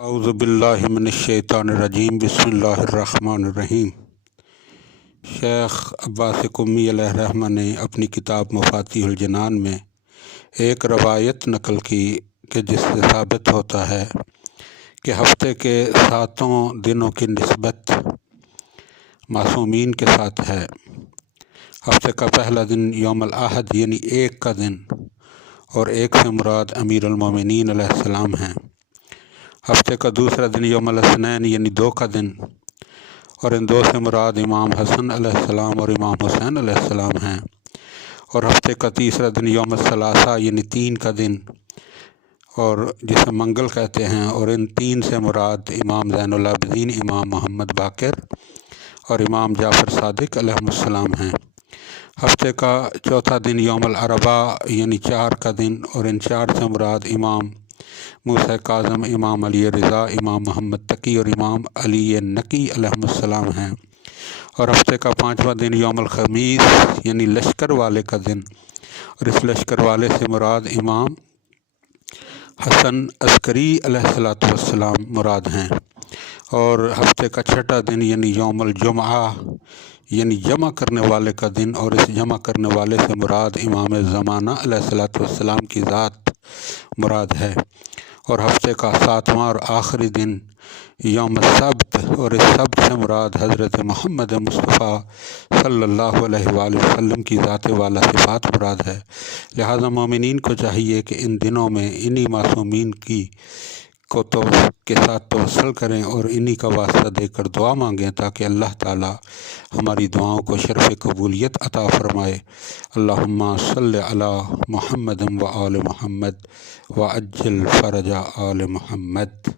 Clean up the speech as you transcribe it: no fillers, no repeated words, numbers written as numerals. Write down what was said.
اعوذ باللہ من الشیطان الرجیم بسم اللہ الرحمن الرحیم۔ شیخ عباس قمی علیہ الرحمہ نے اپنی کتاب مفاتیح الجنان میں ایک روایت نقل کی کہ جس سے ثابت ہوتا ہے کہ ہفتے کے 7 دنوں کی نسبت معصومین کے ساتھ ہے۔ ہفتے کا پہلا دن یوم الاحد یعنی 1 کا دن، اور 1 سے مراد امیر المومنین علیہ السلام ہیں۔ ہفتے کا دوسرا دن یوم الاثنین یعنی 2 کا دن، اور ان 2 سے مراد امام حسن علیہ السلام اور امام حسین علیہ السلام ہیں۔ اور ہفتے کا تیسرا دن یوم الثلاثہ یعنی 3 کا دن، اور جسے منگل کہتے ہیں، اور ان 3 سے مراد امام زین العابدین، امام محمد باقر اور امام جعفر صادق علیہ السلام ہیں۔ ہفتے کا چوتھا دن یوم الاربعاء یعنی 4 کا دن، اور ان 4 سے مراد امام موسیٰ کاظم، امام علی رضا، امام محمد تقی اور امام علی نقی علیہ السلام ہیں۔ اور ہفتے کا 5واں دن یوم الخمیس یعنی لشکر والے کا دن، اور اس لشکر والے سے مراد امام حسن عسکری علیہ السلام مراد ہیں۔ اور ہفتے کا 6واں دن یعنی یوم الجمعہ یعنی جمع کرنے والے کا دن، اور اس جمع کرنے والے سے مراد امام زمانہ علیہ السلام کی ذات مراد ہے۔ اور ہفتے کا 7واں اور آخری دن یوم السبت، اور اس سبت سے مراد حضرت محمد مصطفیٰ صلی اللہ علیہ وآلہ وسلم کی ذات والا صفات مراد ہے۔ لہذا مومنین کو چاہیے کہ ان دنوں میں انہی معصومین کے ساتھ توسل کریں اور انہی کا واسطہ دے کر دعا مانگیں، تاکہ اللہ تعالی ہماری دعاؤں کو شرف قبولیت عطا فرمائے۔ اللہم صلی علی محمد و آل محمد وعجل فرج آل محمد۔